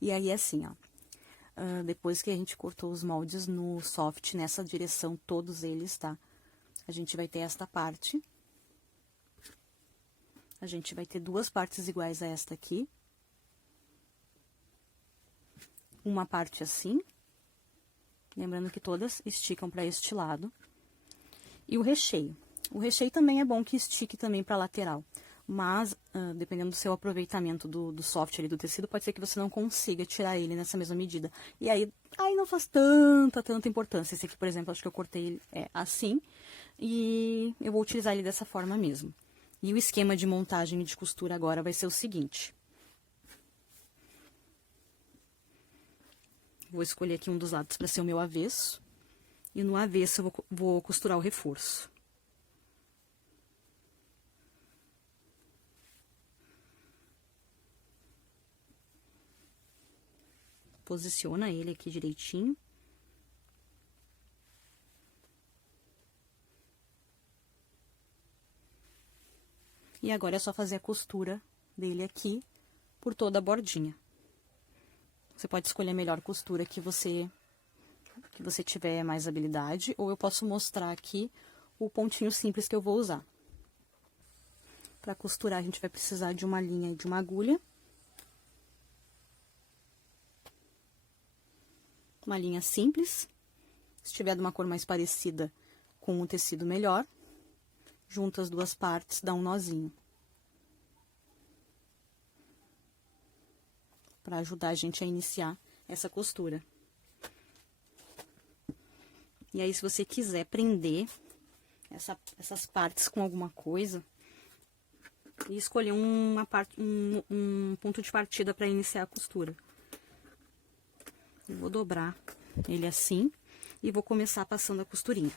E aí, assim, ó, depois que a gente cortou os moldes no soft, nessa direção, todos eles, tá? A gente vai ter esta parte. A gente vai ter duas partes iguais a esta aqui. Uma parte assim. Lembrando que todas esticam para este lado. E o recheio. O recheio também é bom que estique também para lateral. Mas, dependendo do seu aproveitamento do soft ali, do tecido, pode ser que você não consiga tirar ele nessa mesma medida. E aí não faz tanta importância. Esse aqui, por exemplo, acho que eu cortei ele assim. E eu vou utilizar ele dessa forma mesmo. E o esquema de montagem e de costura agora vai ser o seguinte. Vou escolher aqui um dos lados para ser o meu avesso. E no avesso eu vou costurar o reforço. Posiciona ele aqui direitinho. E agora é só fazer a costura dele aqui por toda a bordinha. Você pode escolher a melhor costura que você tiver mais habilidade, ou eu posso mostrar aqui o pontinho simples que eu vou usar. Para costurar, a gente vai precisar de uma linha e de uma agulha. Uma linha simples. Se tiver de uma cor mais parecida com o tecido, melhor. Junta as duas partes, dá um nozinho. Para ajudar a gente a iniciar essa costura. E aí, se você quiser prender essas partes com alguma coisa, e escolher um ponto de partida para iniciar a costura. Eu vou dobrar ele assim e vou começar passando a costurinha.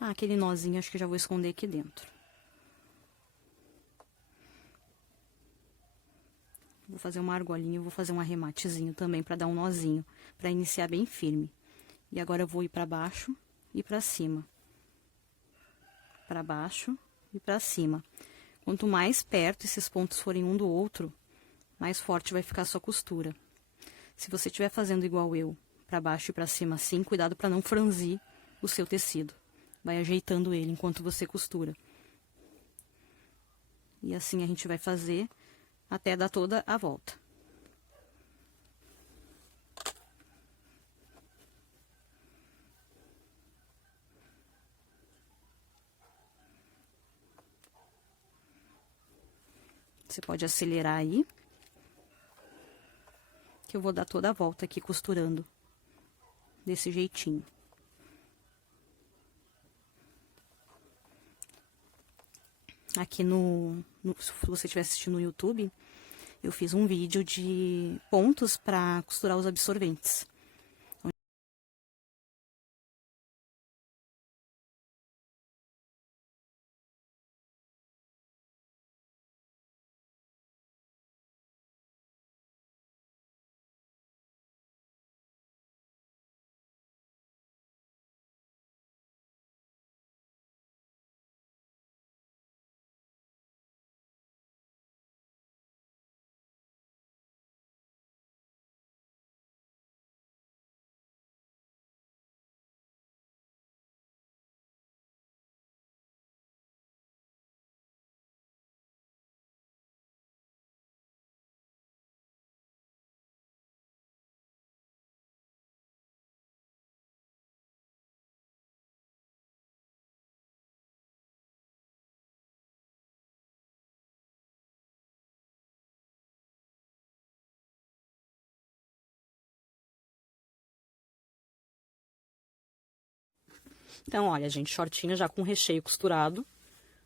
Aquele nozinho acho que eu já vou esconder aqui dentro. Vou fazer uma argolinha, vou fazer um arrematezinho também para dar um nozinho, para iniciar bem firme. E agora eu vou ir para baixo e para cima. Para baixo e para cima. Quanto mais perto esses pontos forem um do outro, mais forte vai ficar a sua costura. Se você estiver fazendo igual eu, para baixo e para cima assim, cuidado para não franzir o seu tecido. Vai ajeitando ele enquanto você costura. E assim a gente vai fazer até dar toda a volta. Você pode acelerar aí, que eu vou dar toda a volta aqui costurando desse jeitinho. Aqui se você estiver assistindo no YouTube, eu fiz um vídeo de pontos para costurar os absorventes. Então, olha, gente, shortinho já com recheio costurado,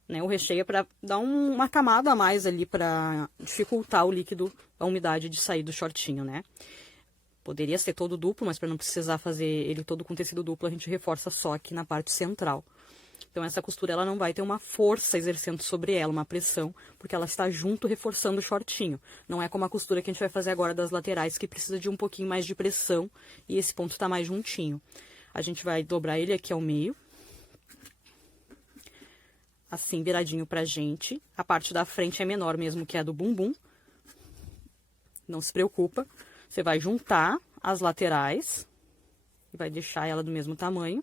né? O recheio é pra dar uma camada a mais ali pra dificultar o líquido, a umidade de sair do shortinho, né? Poderia ser todo duplo, mas pra não precisar fazer ele todo com tecido duplo, a gente reforça só aqui na parte central. Então, essa costura, ela não vai ter uma força exercendo sobre ela, uma pressão, porque ela está junto reforçando o shortinho. Não é como a costura que a gente vai fazer agora das laterais, que precisa de um pouquinho mais de pressão, e esse ponto tá mais juntinho. A gente vai dobrar ele aqui ao meio. assim, viradinho pra gente. A parte da frente é menor mesmo que a do bumbum. Não se preocupa. Você vai juntar as laterais e vai deixar ela do mesmo tamanho.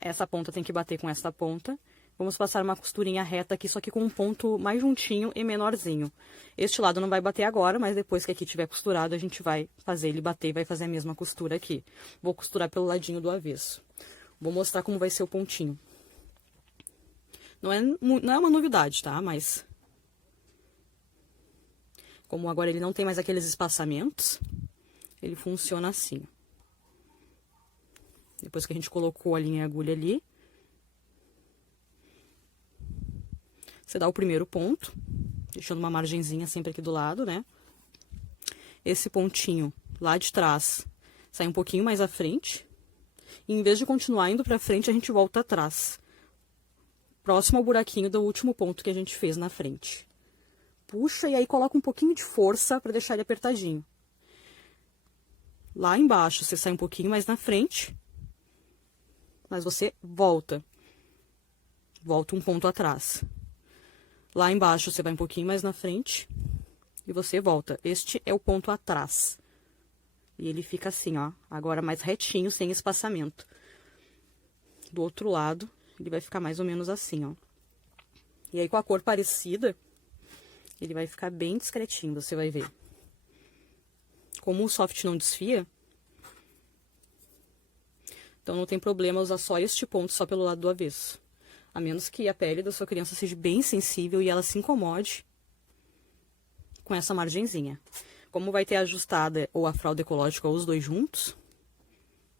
Essa ponta tem que bater com essa ponta. Vamos passar uma costurinha reta aqui, só que com um ponto mais juntinho e menorzinho. Este lado não vai bater agora, mas depois que aqui tiver costurado, a gente vai fazer ele bater e vai fazer a mesma costura aqui. Vou costurar pelo ladinho do avesso. Vou mostrar como vai ser o pontinho. Não é uma novidade, tá? Mas como agora ele não tem mais aqueles espaçamentos, ele funciona assim. Depois que a gente colocou a linha e a agulha ali, você dá o primeiro ponto, deixando uma margenzinha sempre aqui do lado, né? Esse pontinho lá de trás sai um pouquinho mais à frente. E em vez de continuar indo pra frente, a gente volta atrás. Próximo ao buraquinho do último ponto que a gente fez na frente. Puxa e aí coloca um pouquinho de força pra deixar ele apertadinho. Lá embaixo você sai um pouquinho mais na frente. Mas você volta. Volta um ponto atrás. Lá embaixo você vai um pouquinho mais na frente e você volta. Este é o ponto atrás. E ele fica assim, ó, agora mais retinho, sem espaçamento. Do outro lado, ele vai ficar mais ou menos assim, ó. E aí com a cor parecida, ele vai ficar bem discretinho, você vai ver. Como o soft não desfia, então não tem problema usar só este ponto, só pelo lado do avesso. A menos que a pele da sua criança seja bem sensível e ela se incomode com essa margenzinha. Como vai ter ajustada ou a fralda ecológica ou os dois juntos,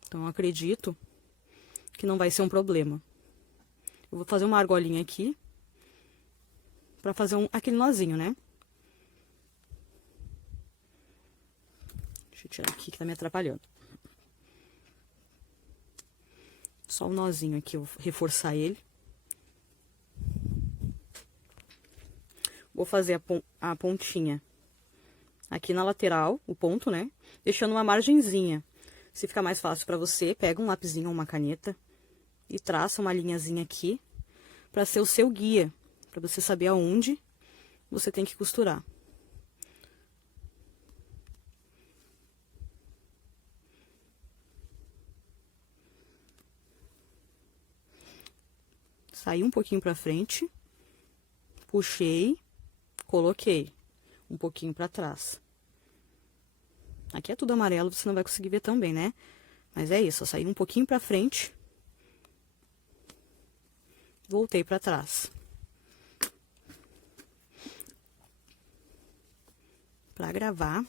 então eu acredito que não vai ser um problema. Eu vou fazer uma argolinha aqui pra fazer aquele nozinho, né? Deixa eu tirar aqui que tá me atrapalhando. Só um nozinho aqui, eu vou reforçar ele. Vou fazer a pontinha aqui na lateral, o ponto, né? Deixando uma margenzinha. Se ficar mais fácil pra você, pega um lapisinho ou uma caneta e traça uma linhazinha aqui pra ser o seu guia, pra você saber aonde você tem que costurar. Saí um pouquinho pra frente, puxei, coloquei um pouquinho pra trás. Aqui é tudo amarelo, você não vai conseguir ver tão bem, né? Mas é isso, eu saí um pouquinho pra frente, voltei pra trás. Pra gravar,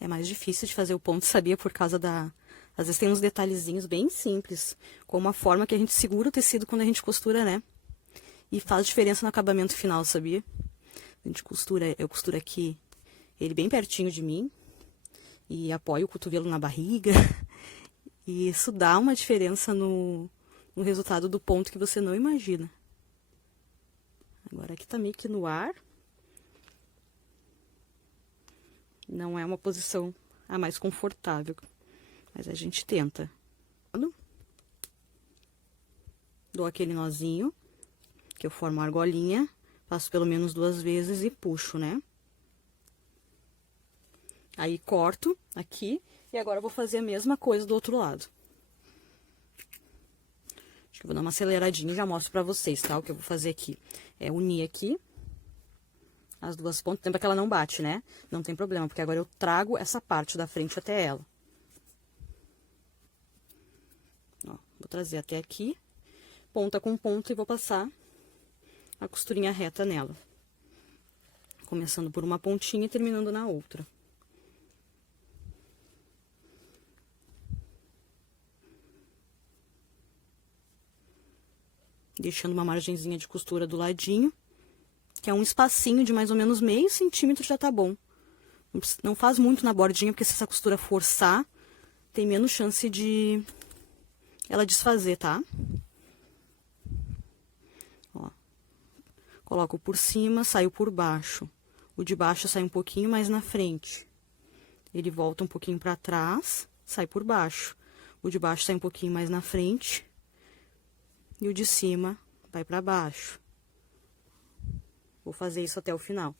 é mais difícil de fazer o ponto, sabia? Por causa da... Às vezes tem uns detalhezinhos bem simples, como a forma que a gente segura o tecido quando a gente costura, né? E faz diferença no acabamento final, sabia? A gente costura, eu costuro aqui ele bem pertinho de mim e apoio o cotovelo na barriga. E isso dá uma diferença no resultado do ponto que você não imagina. Agora aqui tá meio que no ar. Não é uma posição a mais confortável, mas a gente tenta. Dou aquele nozinho, que eu formo a argolinha, passo pelo menos 2 vezes e puxo, né? Aí corto aqui e agora eu vou fazer a mesma coisa do outro lado. Acho que eu vou dar uma aceleradinha e já mostro pra vocês, tá? O que eu vou fazer aqui é unir aqui as duas pontas. Lembra que ela não bate, né? Não tem problema, porque agora eu trago essa parte da frente até ela. Ó, vou trazer até aqui, ponta com ponta, e vou passar a costurinha reta nela. Começando por uma pontinha e terminando na outra. Deixando uma margenzinha de costura do ladinho, que é um espacinho de mais ou menos meio centímetro, já tá bom. Não faz muito na bordinha, porque se essa costura forçar, tem menos chance de ela desfazer, tá? Ó. Coloco por cima, saio por baixo. O de baixo sai um pouquinho mais na frente. Ele volta um pouquinho pra trás, sai por baixo. O de baixo sai um pouquinho mais na frente. E o de cima vai pra baixo. Vou fazer isso até o final.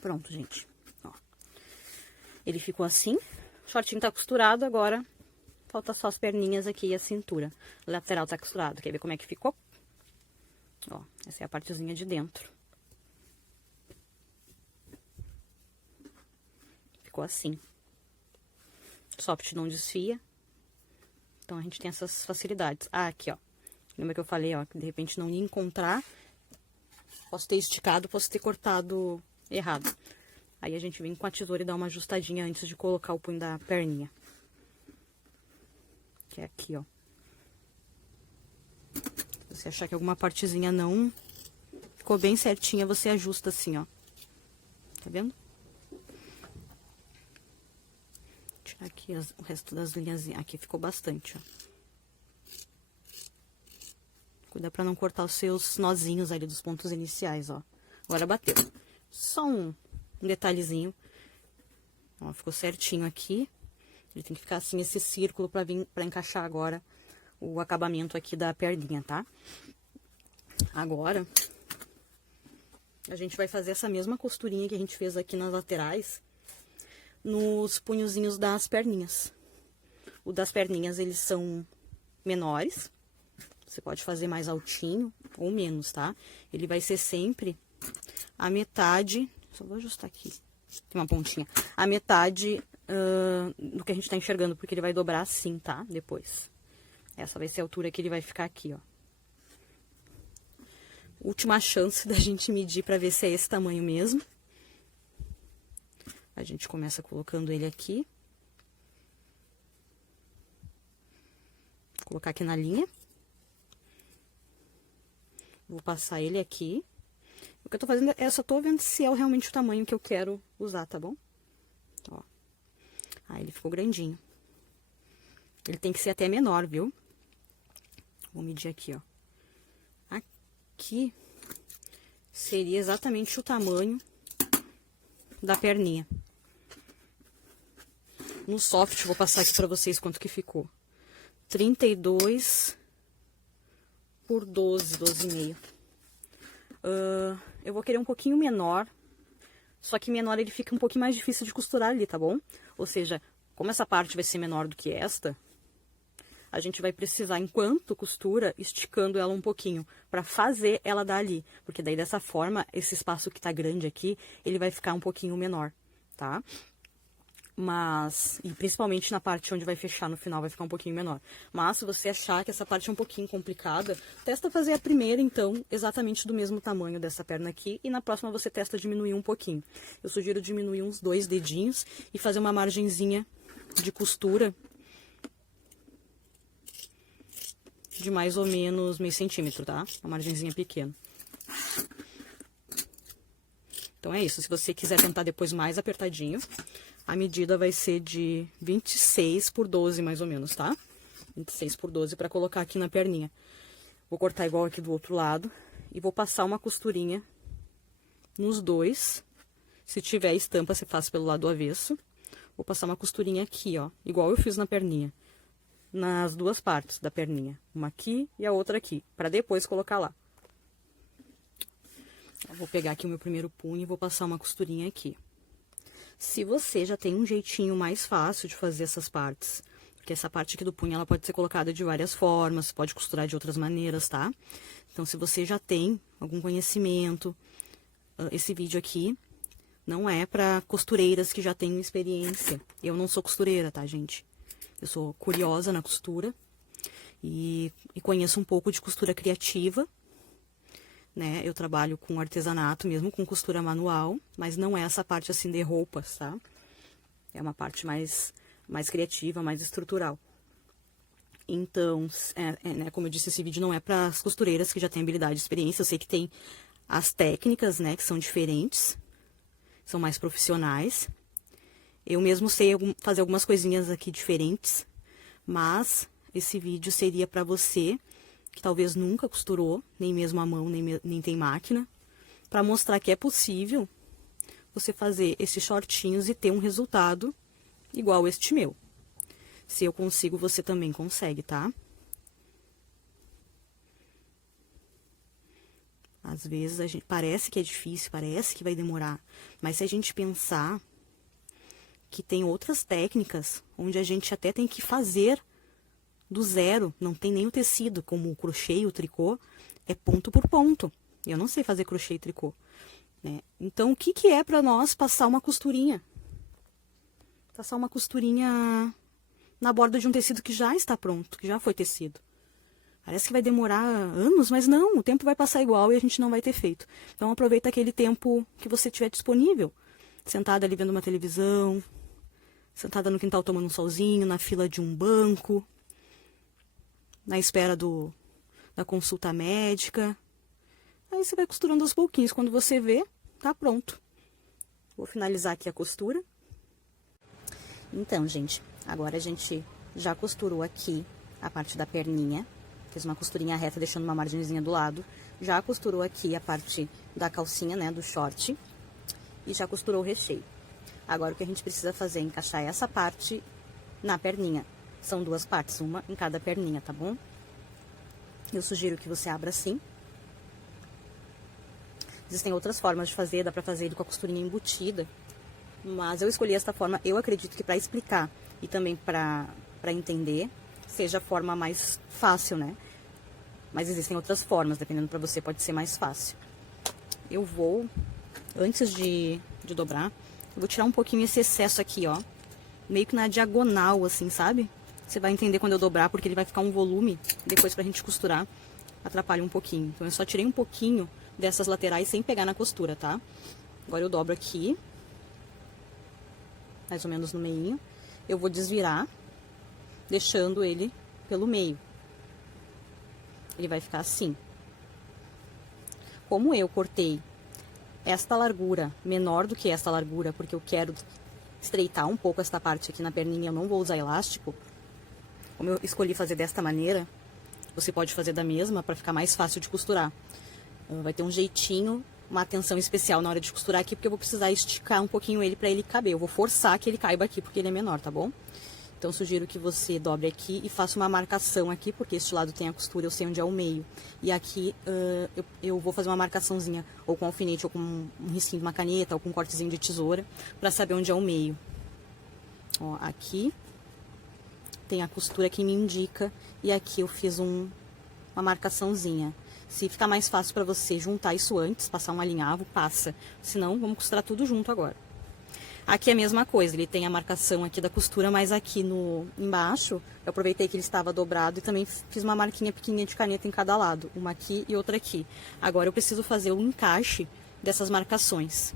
Pronto, gente. Ó. Ele ficou assim. O shortinho tá costurado, agora falta só as perninhas aqui e a cintura. O lateral tá costurado. Quer ver como é que ficou? Ó, essa é a partezinha de dentro. Ficou assim. Soft não desfia. Então, a gente tem essas facilidades. Ah, aqui, ó. Lembra que eu falei, ó, que de repente não ia encontrar. Posso ter esticado, posso ter cortado errado. Aí a gente vem com a tesoura e dá uma ajustadinha antes de colocar o punho da perninha. Que é aqui, ó. Se você achar que alguma partezinha não ficou bem certinha, você ajusta assim, ó. Tá vendo? Tirar aqui o resto das linhas. Aqui ficou bastante, ó. Cuida pra não cortar os seus nozinhos ali dos pontos iniciais, ó. Agora bateu. Só um detalhezinho. Ó, ficou certinho aqui. Ele tem que ficar assim, esse círculo pra encaixar agora o acabamento aqui da perninha, tá? Agora, a gente vai fazer essa mesma costurinha que a gente fez aqui nas laterais, nos punhozinhos das perninhas. O das perninhas, eles são menores. Você pode fazer mais altinho ou menos, tá? Ele vai ser sempre a metade... Só vou ajustar aqui. Tem uma pontinha. A metade do que a gente tá enxergando, porque ele vai dobrar assim, tá? Depois. Essa vai ser a altura que ele vai ficar aqui, ó. Última chance da gente medir pra ver se é esse tamanho mesmo. A gente começa colocando ele aqui. Vou colocar aqui na linha. Vou passar ele aqui. O que eu tô fazendo é, só tô vendo se é realmente o tamanho que eu quero usar, tá bom? Ó. Ah, ele ficou grandinho. Ele tem que ser até menor, viu? Vou medir aqui, ó. Aqui seria exatamente o tamanho da perninha. No soft, vou passar aqui pra vocês quanto que ficou. 32 por 12, 12,5. Eu vou querer um pouquinho menor, só que menor ele fica um pouquinho mais difícil de costurar ali, tá bom? Ou seja, como essa parte vai ser menor do que esta, a gente vai precisar, enquanto costura, esticando ela um pouquinho, pra fazer ela dar ali. Porque daí, dessa forma, esse espaço que tá grande aqui, ele vai ficar um pouquinho menor, tá? Mas, e principalmente na parte onde vai fechar no final, vai ficar um pouquinho menor. Mas, se você achar que essa parte é um pouquinho complicada, testa fazer a primeira, então, exatamente do mesmo tamanho dessa perna aqui. E na próxima você testa diminuir um pouquinho. Eu sugiro diminuir uns 2 dedinhos e fazer uma margenzinha de costura de mais ou menos meio centímetro, tá? Uma margenzinha pequena. Então, é isso. Se você quiser tentar depois mais apertadinho, a medida vai ser de 26 por 12, mais ou menos, tá? 26 por 12 pra colocar aqui na perninha. Vou cortar igual aqui do outro lado e vou passar uma costurinha nos dois. Se tiver estampa, você faz pelo lado avesso. Vou passar uma costurinha aqui, ó, igual eu fiz na perninha. Nas duas partes da perninha. Uma aqui e a outra aqui, pra depois colocar lá. Eu vou pegar aqui o meu primeiro punho e vou passar uma costurinha aqui. Se você já tem um jeitinho mais fácil de fazer essas partes, porque essa parte aqui do punho, ela pode ser colocada de várias formas, pode costurar de outras maneiras, tá? Então, se você já tem algum conhecimento, esse vídeo aqui não é pra costureiras que já têm experiência. Eu não sou costureira, tá, gente? Eu sou curiosa na costura e conheço um pouco de costura criativa, né? Eu trabalho com artesanato mesmo, com costura manual, mas não é essa parte assim de roupas, tá? É uma parte mais criativa, mais estrutural. Então, né, como eu disse, esse vídeo não é para as costureiras que já têm habilidade e experiência. Eu sei que tem as técnicas, né, que são diferentes, são mais profissionais. Eu mesmo sei fazer algumas coisinhas aqui diferentes, mas esse vídeo seria para você que talvez nunca costurou, nem mesmo à mão, nem tem máquina, para mostrar que é possível você fazer esses shortinhos e ter um resultado igual este meu. Se eu consigo, você também consegue, tá? Às vezes a gente parece que é difícil, parece que vai demorar, mas se a gente pensar que tem outras técnicas onde a gente até tem que fazer do zero, não tem nem o tecido, como o crochê e o tricô, é ponto por ponto. Eu não sei fazer crochê e tricô, né? Então, o que que é para nós passar uma costurinha? Passar uma costurinha na borda de um tecido que já está pronto, que já foi tecido. Parece que vai demorar anos, mas não, o tempo vai passar igual e a gente não vai ter feito. Então, aproveita aquele tempo que você tiver disponível. Sentada ali vendo uma televisão, sentada no quintal tomando um solzinho, na fila de um banco, na espera da consulta médica. Aí você vai costurando aos pouquinhos. Quando você vê, tá pronto. Vou finalizar aqui a costura. Então, gente, agora a gente já costurou aqui a parte da perninha. Fez uma costurinha reta, deixando uma margenzinha do lado. Já costurou aqui a parte da calcinha, né, do short. E já costurou o recheio. Agora, o que a gente precisa fazer é encaixar essa parte na perninha. São duas partes, uma em cada perninha, tá bom? Eu sugiro que você abra assim. Existem outras formas de fazer, dá pra fazer ele com a costurinha embutida. Mas eu escolhi esta forma, eu acredito que pra explicar e também pra entender, seja a forma mais fácil, né? Mas existem outras formas, dependendo pra você, pode ser mais fácil. Eu vou, antes de dobrar, eu vou tirar um pouquinho esse excesso aqui, ó. Meio que na diagonal, assim, sabe? Você vai entender quando eu dobrar, porque ele vai ficar um volume, depois pra gente costurar, atrapalha um pouquinho. Então, eu só tirei um pouquinho dessas laterais sem pegar na costura, tá? Agora eu dobro aqui, mais ou menos no meinho. Eu vou desvirar, deixando ele pelo meio. Ele vai ficar assim. Como eu cortei esta largura menor do que esta largura, porque eu quero estreitar um pouco esta parte aqui na perninha, eu não vou usar elástico. Como eu escolhi fazer desta maneira, você pode fazer da mesma para ficar mais fácil de costurar. Vai ter um jeitinho, uma atenção especial na hora de costurar aqui, porque eu vou precisar esticar um pouquinho ele para ele caber. Eu vou forçar que ele caiba aqui, porque ele é menor, tá bom? Então, sugiro que você dobre aqui e faça uma marcação aqui, porque este lado tem a costura, eu sei onde é o meio. E aqui eu vou fazer uma marcaçãozinha, ou com alfinete, ou com um risquinho de uma caneta, ou com um cortezinho de tesoura, para saber onde é o meio. Ó, aqui tem a costura que me indica, e aqui eu fiz uma marcaçãozinha. Se ficar mais fácil para você juntar isso antes, passar um alinhavo, passa. Senão, vamos costurar tudo junto agora. Aqui é a mesma coisa, ele tem a marcação aqui da costura, mas aqui embaixo, eu aproveitei que ele estava dobrado e também fiz uma marquinha pequenininha de caneta em cada lado. Uma aqui e outra aqui. Agora eu preciso fazer o encaixe dessas marcações.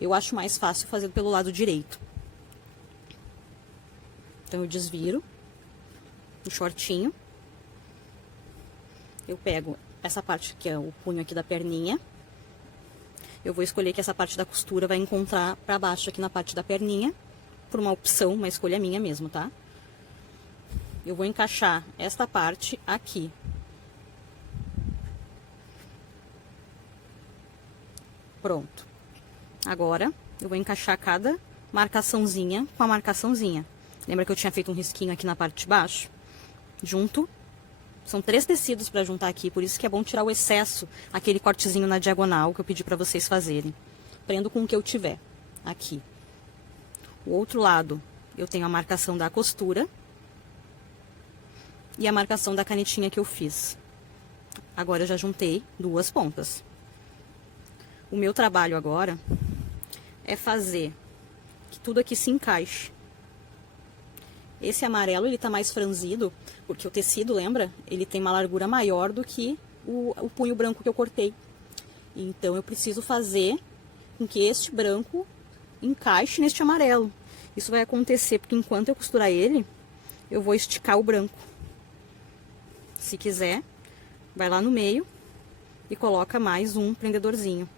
Eu acho mais fácil fazer pelo lado direito. Então, eu desviro o shortinho. Eu pego essa parte que é o punho aqui da perninha. Eu vou escolher que essa parte da costura vai encontrar pra baixo aqui na parte da perninha. Por uma opção, uma escolha minha mesmo, tá? Eu vou encaixar esta parte aqui. Pronto. Agora, eu vou encaixar cada marcaçãozinha com a marcaçãozinha. Lembra que eu tinha feito um risquinho aqui na parte de baixo? Junto. São 3 tecidos para juntar aqui, por isso que é bom tirar o excesso, aquele cortezinho na diagonal que eu pedi para vocês fazerem. Prendo com o que eu tiver aqui. O outro lado, eu tenho a marcação da costura e a marcação da canetinha que eu fiz. Agora eu já juntei 2 pontas. O meu trabalho agora é fazer que tudo aqui se encaixe. Esse amarelo, ele tá mais franzido, porque o tecido, lembra? Ele tem uma largura maior do que o punho branco que eu cortei. Então, eu preciso fazer com que este branco encaixe neste amarelo. Isso vai acontecer porque enquanto eu costurar ele, eu vou esticar o branco. Se quiser, vai lá no meio e coloca mais um prendedorzinho.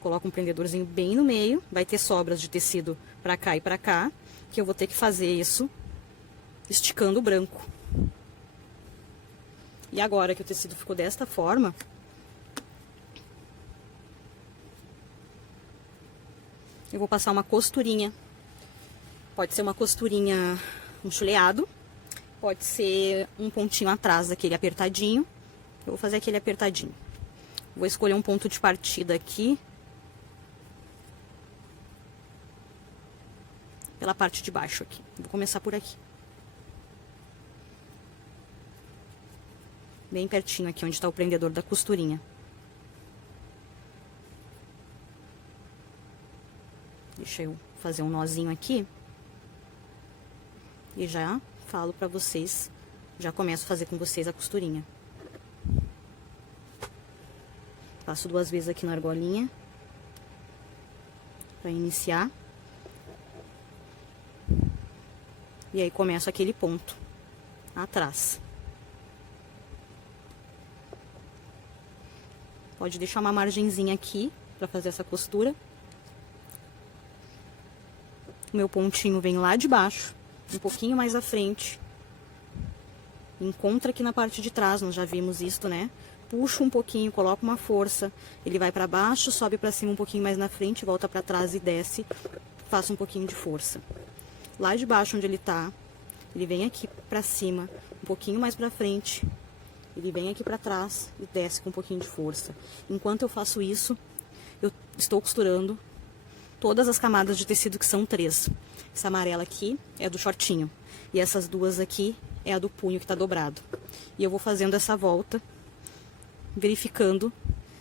Coloca um prendedorzinho bem no meio, vai ter sobras de tecido pra cá e pra cá, que eu vou ter que fazer isso esticando o branco. E agora que o tecido ficou desta forma, eu vou passar uma costurinha. Pode ser uma costurinha, um chuleado, pode ser um pontinho atrás daquele apertadinho. Eu vou fazer aquele apertadinho. Vou escolher um ponto de partida aqui, pela parte de baixo aqui. Vou começar por aqui. Bem pertinho aqui, onde está o prendedor da costurinha. Deixa eu fazer um nozinho aqui. E já falo pra vocês, já começo a fazer com vocês a costurinha. Passo 2 vezes aqui na argolinha, pra iniciar. E aí começo aquele ponto atrás. Pode deixar uma margenzinha aqui pra fazer essa costura. O meu pontinho vem lá de baixo, um pouquinho mais à frente. Encontra aqui na parte de trás, nós já vimos isso, né? Puxo um pouquinho, coloco uma força, ele vai pra baixo, sobe pra cima um pouquinho mais na frente, volta pra trás e desce, faço um pouquinho de força. Lá de baixo onde ele tá, ele vem aqui pra cima, um pouquinho mais pra frente, ele vem aqui pra trás e desce com um pouquinho de força. Enquanto eu faço isso, eu estou costurando todas as camadas de tecido, que são 3. Essa amarela aqui é do shortinho. E essas 2 aqui é a do punho, que tá dobrado. E eu vou fazendo essa volta, verificando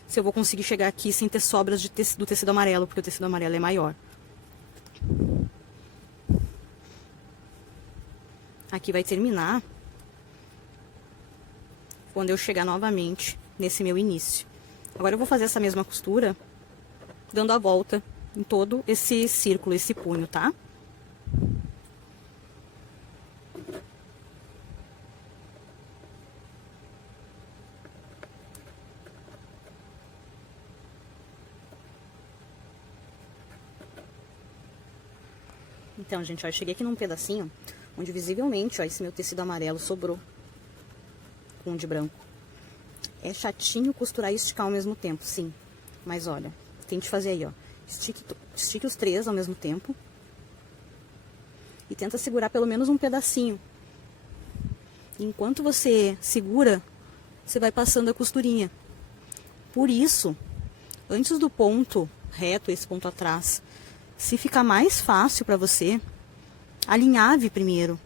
se eu vou conseguir chegar aqui sem ter sobras de do tecido amarelo, porque o tecido amarelo é maior. Aqui vai terminar quando eu chegar novamente nesse meu início. Agora eu vou fazer essa mesma costura, dando a volta em todo esse círculo, esse punho, tá? Então, gente, ó, eu cheguei aqui num pedacinho onde visivelmente, ó, esse meu tecido amarelo sobrou com o de branco. É chatinho costurar e esticar ao mesmo tempo, sim. Mas olha, tente fazer aí, ó. Estique os 3 ao mesmo tempo. E tenta segurar pelo menos um pedacinho. Enquanto você segura, você vai passando a costurinha. Por isso, antes do ponto reto, esse ponto atrás, se ficar mais fácil pra você, alinhave primeiro.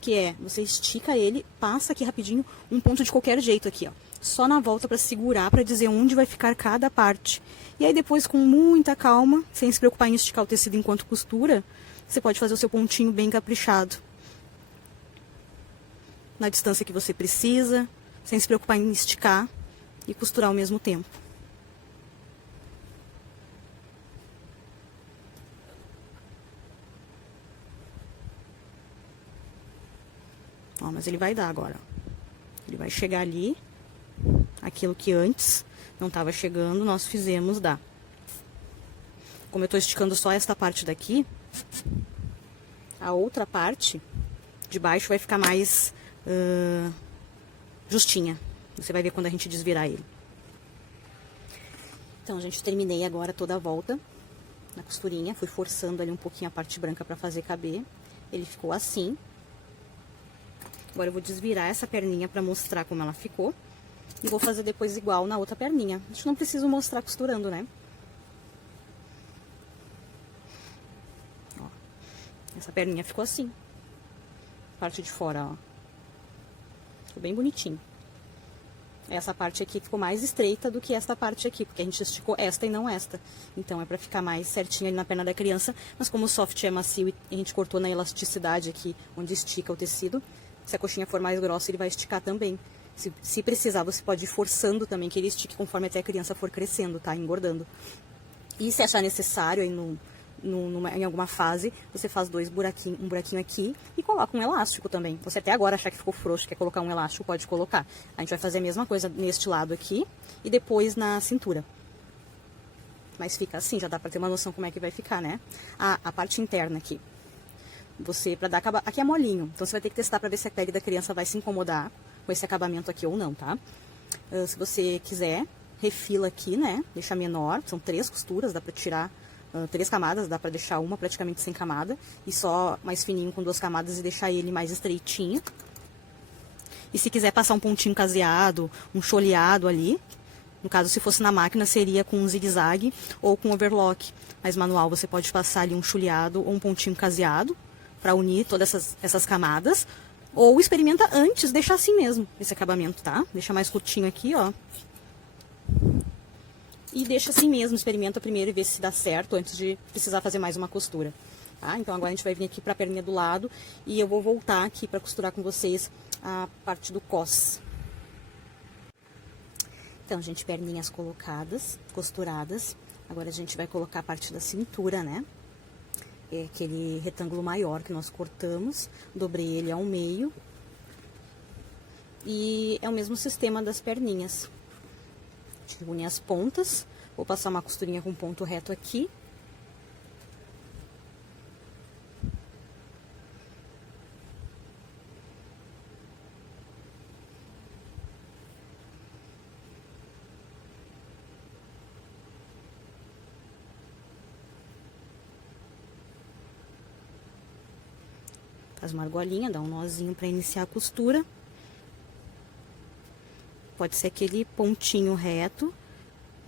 Que é, você estica ele, passa aqui rapidinho um ponto de qualquer jeito aqui, ó. Só na volta pra segurar, pra dizer onde vai ficar cada parte. E aí depois, com muita calma, sem se preocupar em esticar o tecido enquanto costura, você pode fazer o seu pontinho bem caprichado. Na distância que você precisa, sem se preocupar em esticar e costurar ao mesmo tempo. Ó, mas ele vai dar agora. Ele vai chegar ali. Aquilo que antes não estava chegando, nós fizemos dar. Como eu estou esticando só esta parte daqui, a outra parte de baixo vai ficar mais justinha. Você vai ver quando a gente desvirar ele. Então, gente, terminei agora toda a volta na costurinha. Fui forçando ali um pouquinho a parte branca para fazer caber. Ele ficou assim. Agora eu vou desvirar essa perninha para mostrar como ela ficou. E vou fazer depois igual na outra perninha. Acho que não preciso mostrar costurando, né? Ó, essa perninha ficou assim. Parte de fora, ó. Ficou bem bonitinho. Essa parte aqui ficou mais estreita do que esta parte aqui, porque a gente esticou esta e não esta. Então é pra ficar mais certinho ali na perna da criança. Mas como o soft é macio e a gente cortou na elasticidade aqui, onde estica o tecido, se a coxinha for mais grossa, ele vai esticar também. Se precisar, você pode ir forçando também que ele estique conforme até a criança for crescendo, tá? Engordando. E se achar necessário aí em alguma fase, você faz um buraquinho aqui e coloca um elástico também. Você até agora achar que ficou frouxo, quer colocar um elástico, pode colocar. A gente vai fazer a mesma coisa neste lado aqui e depois na cintura. Mas fica assim, já dá pra ter uma noção como é que vai ficar, né? A parte interna aqui. Aqui é molinho, então você vai ter que testar pra ver se a pele da criança vai se incomodar com esse acabamento aqui ou não, tá? Se você quiser, refila aqui, né? Deixa menor, são 3 costuras, dá pra tirar 3 camadas, dá pra deixar uma praticamente sem camada. E só mais fininho com 2 camadas e deixar ele mais estreitinho. E se quiser passar um pontinho caseado, um choleado ali, no caso se fosse na máquina seria com um zigue-zague ou com overlock. Mas manual você pode passar ali um chuleado ou um pontinho caseado pra unir todas essas camadas. Ou experimenta antes, deixar assim mesmo, esse acabamento, tá? Deixa mais curtinho aqui, ó. E deixa assim mesmo, experimenta primeiro e vê se dá certo antes de precisar fazer mais uma costura. Tá? Então agora a gente vai vir aqui pra perninha do lado e eu vou voltar aqui pra costurar com vocês a parte do cos. Então, gente, perninhas colocadas, costuradas. Agora a gente vai colocar a parte da cintura, né? É aquele retângulo maior que nós cortamos, dobrei ele ao meio. E é o mesmo sistema das perninhas. A gente une as pontas, vou passar uma costurinha com ponto reto aqui. Faz uma argolinha, dá um nozinho para iniciar a costura. Pode ser aquele pontinho reto,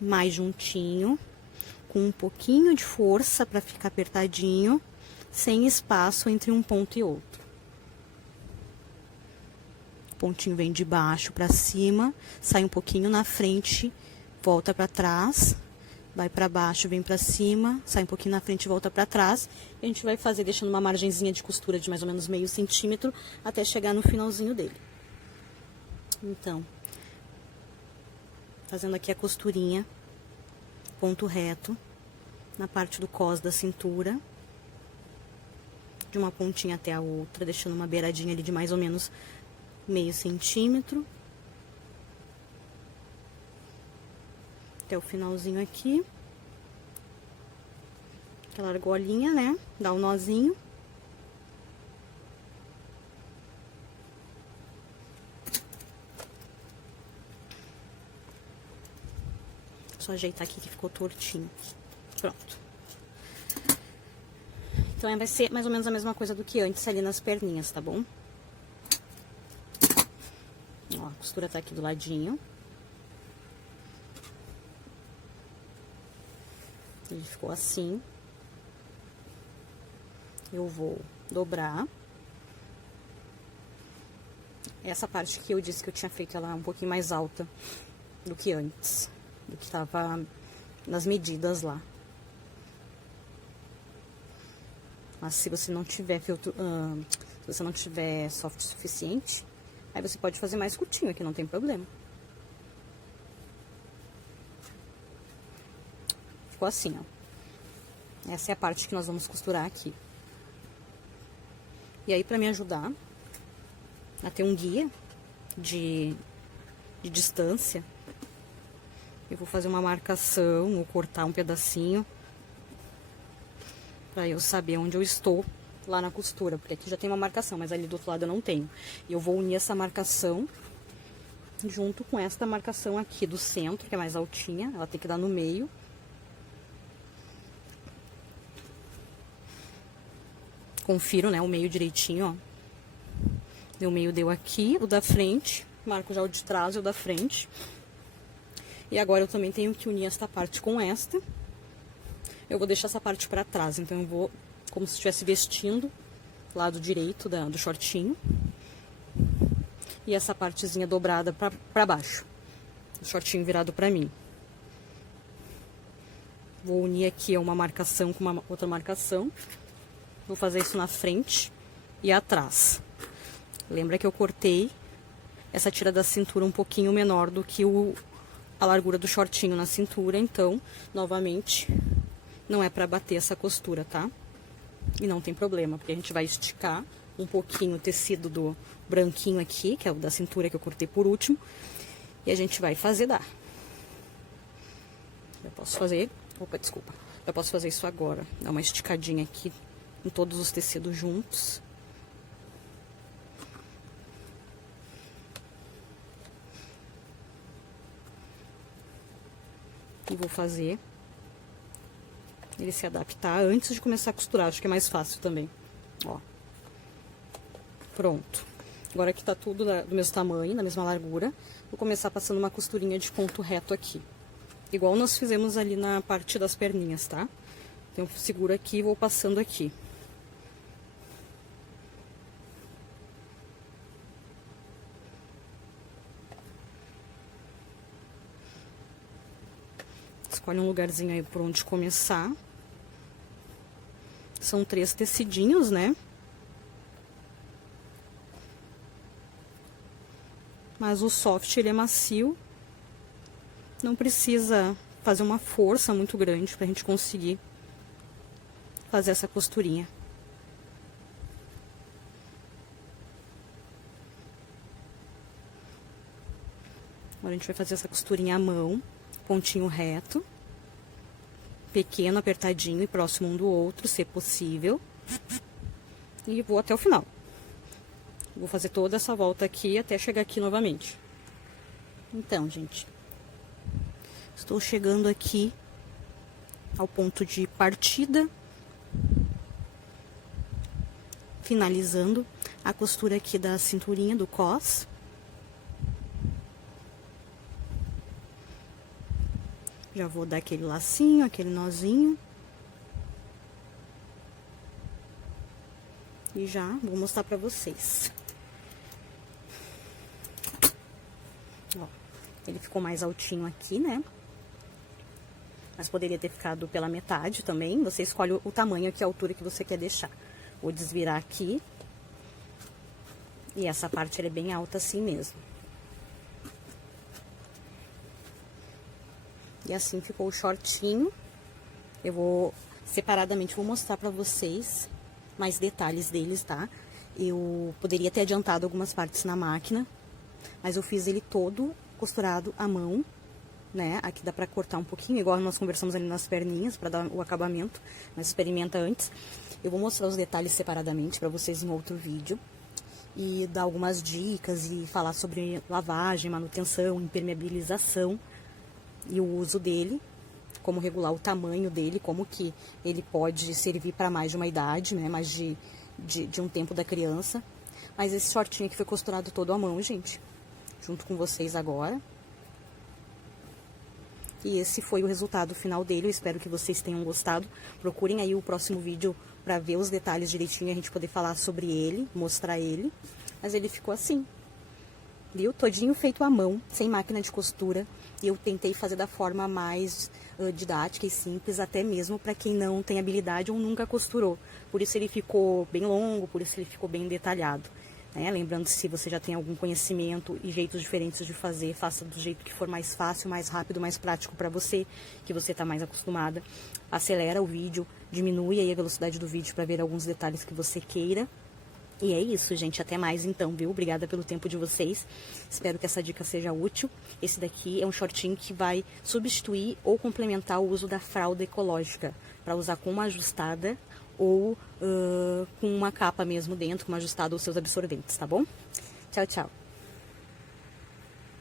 mais juntinho, com um pouquinho de força para ficar apertadinho, sem espaço entre um ponto e outro. O pontinho vem de baixo para cima, sai um pouquinho na frente, volta para trás. Vai pra baixo, vem pra cima, sai um pouquinho na frente e volta pra trás. E a gente vai fazer deixando uma margenzinha de costura de mais ou menos meio centímetro até chegar no finalzinho dele. Então, fazendo aqui a costurinha, ponto reto, na parte do cos da cintura. De uma pontinha até a outra, deixando uma beiradinha ali de mais ou menos meio centímetro. Até o finalzinho aqui. Aquela argolinha, né? Dá um nozinho. Só ajeitar aqui que ficou tortinho. Pronto. Então vai ser mais ou menos a mesma coisa do que antes ali nas perninhas, tá bom? Ó, a costura tá aqui do ladinho. Ele ficou assim. Eu vou dobrar. Essa parte que eu disse que eu tinha feito ela um pouquinho mais alta do que antes, do que tava nas medidas lá. Mas se você não tiver filtro, se você não tiver soft o suficiente, aí você pode fazer mais curtinho aqui, não tem problema. Ficou assim, ó. Essa é a parte que nós vamos costurar aqui. E aí, pra me ajudar a ter um guia de distância, eu vou fazer uma marcação ou cortar um pedacinho pra eu saber onde eu estou lá na costura, porque aqui já tem uma marcação, mas ali do outro lado eu não tenho. E eu vou unir essa marcação junto com esta marcação aqui do centro, que é mais altinha, ela tem que dar no meio. Confiro, né, o meio direitinho, ó. O meio deu aqui, o da frente, marco já o de trás e o da frente. E agora eu também tenho que unir esta parte com esta. Eu vou deixar essa parte pra trás, então eu vou, como se estivesse vestindo, lado direito do shortinho. E essa partezinha dobrada pra baixo, o shortinho virado pra mim. Vou unir aqui uma marcação com uma outra marcação. Vou fazer isso na frente e atrás. Lembra que eu cortei essa tira da cintura um pouquinho menor do que a largura do shortinho na cintura, então, novamente, não é pra bater essa costura, tá? E não tem problema, porque a gente vai esticar um pouquinho o tecido do branquinho aqui, que é o da cintura que eu cortei por último, e a gente vai fazer dar. Eu posso fazer, opa, desculpa, eu posso fazer isso agora, dar uma esticadinha aqui em todos os tecidos juntos. E vou fazer ele se adaptar antes de começar a costurar, acho que é mais fácil também, ó. Pronto. Agora que tá tudo do mesmo tamanho, na mesma largura, vou começar passando uma costurinha de ponto reto aqui. Igual nós fizemos ali na parte das perninhas, tá? Então, eu seguro aqui e vou passando aqui. Escolhe um lugarzinho aí por onde começar. São 3 tecidinhos, né? Mas o soft, ele é macio. Não precisa fazer uma força muito grande pra gente conseguir fazer essa costurinha. Agora a gente vai fazer essa costurinha à mão, pontinho reto, pequeno, apertadinho e próximo um do outro, se possível. E vou até o final. Vou fazer toda essa volta aqui até chegar aqui novamente. Então, gente, estou chegando aqui ao ponto de partida, finalizando a costura aqui da cinturinha do cos. Já vou dar aquele lacinho, aquele nozinho. E já vou mostrar pra vocês. Ó, ele ficou mais altinho aqui, né? Mas poderia ter ficado pela metade também. Você escolhe o tamanho aqui, a altura que você quer deixar. Vou desvirar aqui. E essa parte ela é bem alta assim mesmo. E assim ficou o shortinho. Eu vou, separadamente, vou mostrar pra vocês mais detalhes deles, tá? Eu poderia ter adiantado algumas partes na máquina, mas eu fiz ele todo costurado à mão, né? Aqui dá pra cortar um pouquinho, igual nós conversamos ali nas perninhas, pra dar o acabamento, mas experimenta antes. Eu vou mostrar os detalhes separadamente pra vocês em outro vídeo. E dar algumas dicas e falar sobre lavagem, manutenção, impermeabilização e o uso dele, como regular o tamanho dele, como que ele pode servir para mais de uma idade, né, mais de um tempo da criança. Mas esse shortinho aqui foi costurado todo à mão, gente, junto com vocês agora. E esse foi o resultado final dele, eu espero que vocês tenham gostado. Procurem aí o próximo vídeo para ver os detalhes direitinho e a gente poder falar sobre ele, mostrar ele. Mas ele ficou assim, viu? Todinho feito à mão, sem máquina de costura. E eu tentei fazer da forma mais didática e simples, até mesmo para quem não tem habilidade ou nunca costurou. Por isso ele ficou bem longo, por isso ele ficou bem detalhado, né? Lembrando, se você já tem algum conhecimento e jeitos diferentes de fazer, faça do jeito que for mais fácil, mais rápido, mais prático para você, que você está mais acostumada. Acelera o vídeo, diminui aí a velocidade do vídeo para ver alguns detalhes que você queira. E é isso, gente. Até mais então, viu? Obrigada pelo tempo de vocês. Espero que essa dica seja útil. Esse daqui é um shortinho que vai substituir ou complementar o uso da fralda ecológica, para usar com uma ajustada ou com uma capa mesmo dentro, com uma ajustada ou seus absorventes, tá bom? Tchau, tchau.